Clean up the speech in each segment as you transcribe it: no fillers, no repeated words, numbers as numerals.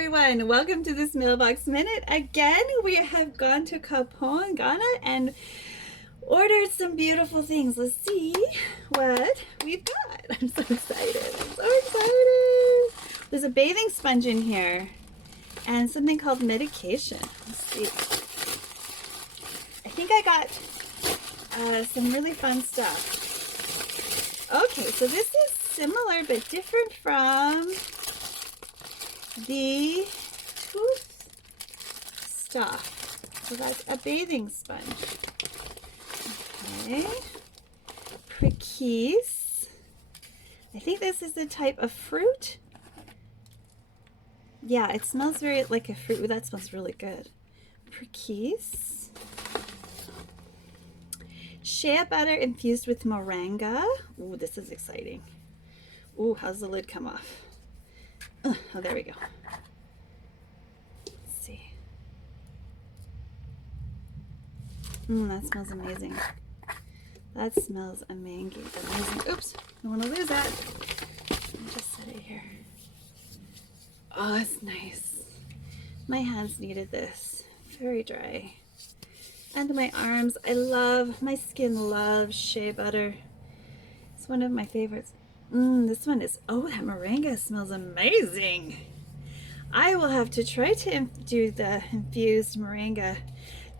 everyone, welcome to this Mailbox Minute. Again, we have gone to Capone, Ghana and ordered some beautiful things. Let's see what we've got. I'm so excited. I'm so excited. There's a bathing sponge in here and something called medication. Let's see. I think I got some really fun stuff. Okay, so this is similar but different from the tooth stuff. So that's a bathing sponge. Okay. Prickese. I think this is the type of fruit. Yeah, it smells very like a fruit. Ooh, that smells really good. Prickese. Shea Butter infused with moringa. Ooh, this is exciting. Ooh, how's the lid come off? Oh, there we go. Let's see. That smells amazing. That smells amazing. Oops, don't want to lose that. I'll just set it here. Oh, it's nice. My hands needed this. Very dry. And my arms. My skin loves shea butter. It's one of my favorites. This one is, oh, that moringa smells amazing. I will have to try to do the infused moringa.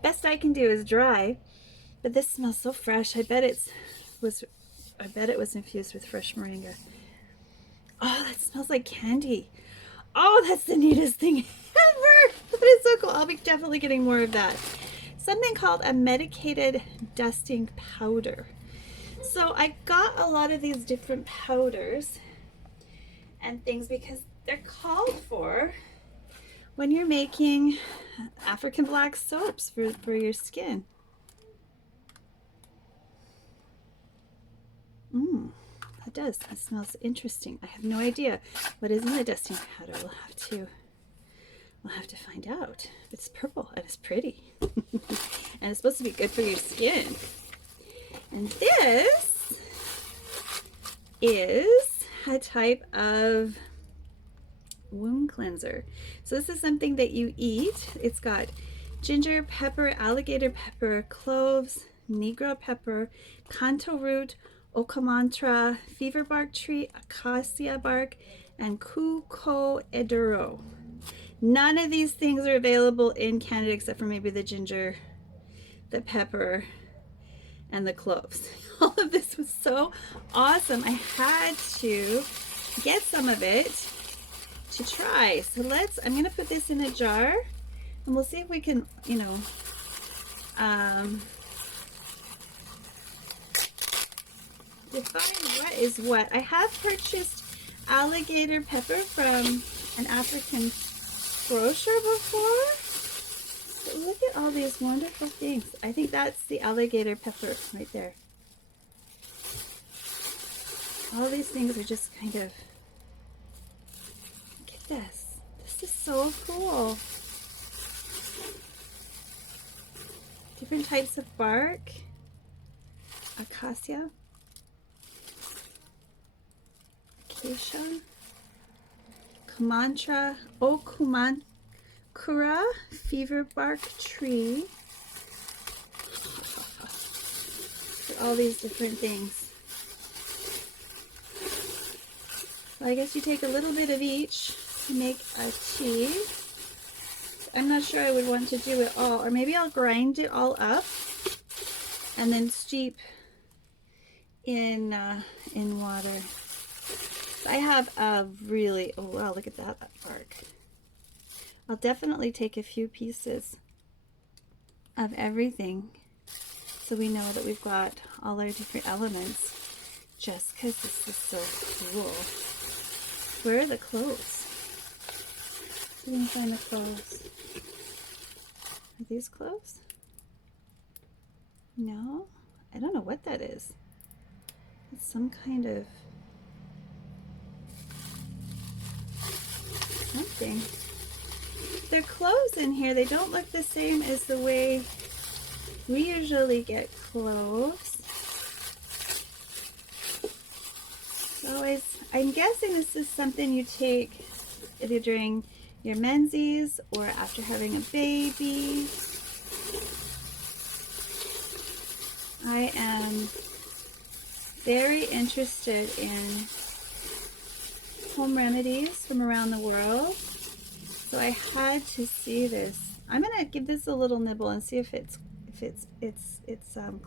Best I can do is dry, but this smells so fresh. I bet it was infused with fresh moringa. Oh, that smells like candy. Oh, that's the neatest thing ever. That is so cool. I'll be definitely getting more of that. Something called a medicated dusting powder. So I got a lot of these different powders and things because they're called for when you're making African black soaps for your skin. That does. That smells interesting. I have no idea what is in the dusting powder. We'll have to find out. It's purple and it's pretty. And it's supposed to be good for your skin. And this is a type of wound cleanser. So this is something that you eat. It's got ginger, pepper, alligator pepper, cloves, negro pepper, canto root, okamantra, fever bark tree, acacia bark, and cucoedero. None of these things are available in Canada except for maybe the ginger, the pepper, and the cloves. All of this was so awesome. I had to get some of it to try. So I'm going to put this in a jar and we'll see if we can, define what is what. I have purchased alligator pepper from an African grocer before. But look at all these wonderful things. I think that's the alligator pepper right there. All these things are just kind of, look at this. This is so cool. Different types of bark. Acacia. Acacia. Kumantra. Okumankura. Fever bark tree. All these different things. So I guess you take a little bit of each to make a tea. I'm not sure I would want to do it all, or maybe I'll grind it all up and then steep in water. I have a really, oh wow, look at that bark. I'll definitely take a few pieces of everything so we know that we've got all our different elements, just because this is so cool. Where are the cloves? I didn't find the cloves. Are these cloves? No? I don't know what that is. It's some kind of something. There are cloves in here. They don't look the same as the way we usually get cloves. So I'm guessing this is something you take either during your menses or after having a baby. I am very interested in home remedies from around the world, so I had to see this. I'm gonna give this a little nibble and see if it's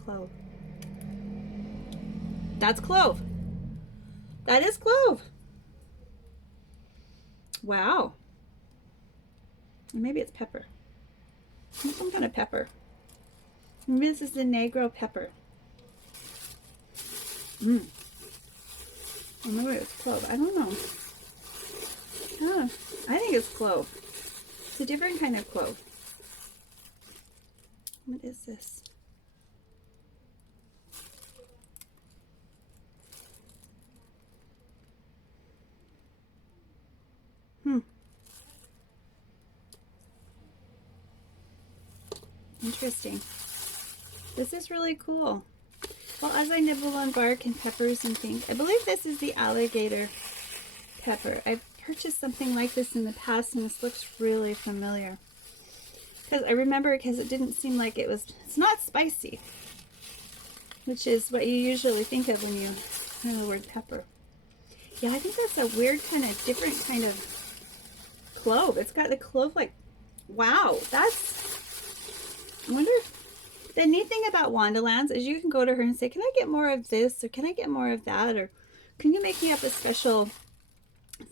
clove. That's clove. That is clove. Wow. Or maybe it's pepper. Some kind of pepper. Maybe this is the negro pepper. I remember it's clove. I don't know. I think it's clove. It's a different kind of clove. What is this? Interesting. This is really cool. Well, as I nibble on bark and peppers and things, I believe this is the alligator pepper. I've purchased something like this in the past and this looks really familiar. Because I remember, because it didn't seem like it was, it's not spicy, which is what you usually think of when you hear the word pepper. Yeah, I think that's a weird kind of different kind of clove. It's got the clove like, wow, that's, I wonder if, the neat thing about Wandalands is you can go to her and say, can I get more of this? Or can I get more of that? Or can you make me up a special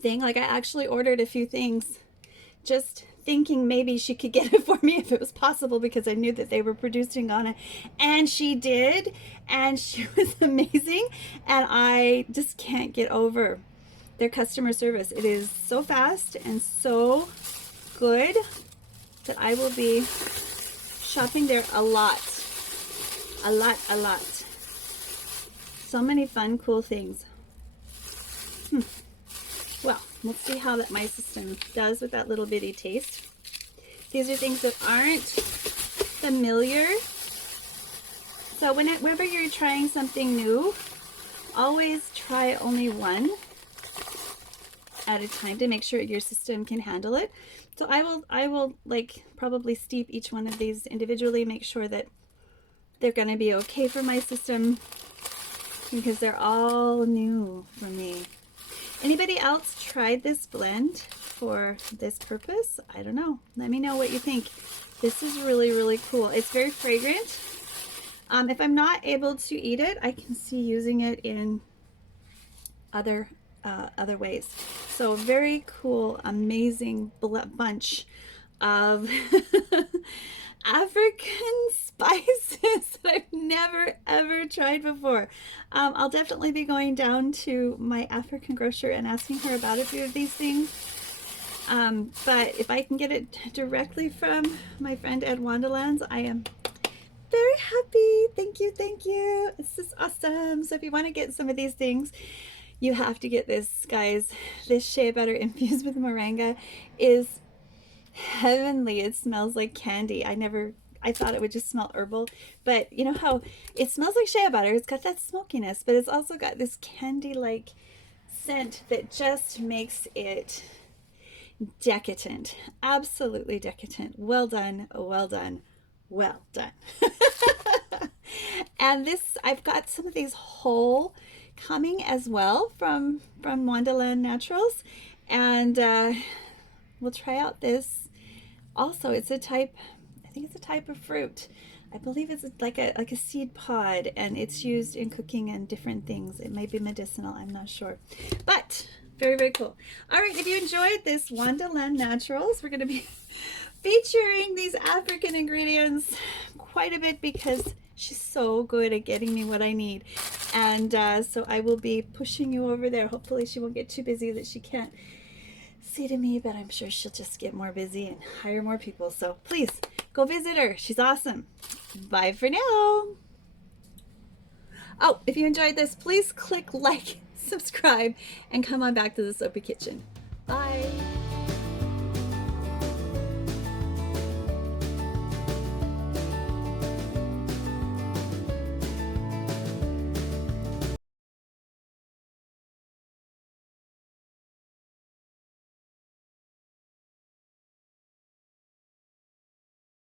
thing? Like I actually ordered a few things just thinking maybe she could get it for me if it was possible, because I knew that they were producing on it, and she did, and she was amazing, and I just can't get over their customer service. It is so fast and so good that I will be shopping there a lot. So many fun, cool things. Well, let's see how that my system does with that little bitty taste. These are things that aren't familiar. So whenever you're trying something new, always try only one at a time to make sure your system can handle it. So I will like probably steep each one of these individually, make sure that they're going to be okay for my system, because they're all new for me. Anybody else tried this blend for this purpose? I don't know. Let me know what you think. This is really, really cool. It's very fragrant. If I'm not able to eat it, I can see using it in other ways. So very cool, amazing bunch of African spices that I've never ever tried before. I'll definitely be going down to my African grocer and asking her about a few of these things. But if I can get it directly from my friend at Wandalands, I am very happy. Thank you, thank you. This is awesome. So if you want to get some of these things, you have to get this, guys. This shea butter infused with moringa is heavenly. It smells like candy. I thought it would just smell herbal, but you know how it smells like shea butter. It's got that smokiness, but it's also got this candy-like scent that just makes it decadent. Absolutely decadent. Well done, well done, well done. And this, I've got some of these whole coming as well from Wandaland Naturals, and we'll try out this. Also, it's a type, I think it's a type of fruit. I believe it's like a seed pod, and it's used in cooking and different things. It might be medicinal, I'm not sure. But very, very cool. All right, if you enjoyed this Wandaland Naturals, we're going to be featuring these African ingredients quite a bit because she's so good at getting me what I need. And so I will be pushing you over there. Hopefully she won't get too busy that she can't see to me, but I'm sure she'll just get more busy and hire more people. So please go visit her. She's awesome. Bye for now. Oh, if you enjoyed this, please click like, subscribe, and come on back to the Soapy Kitchen. Bye.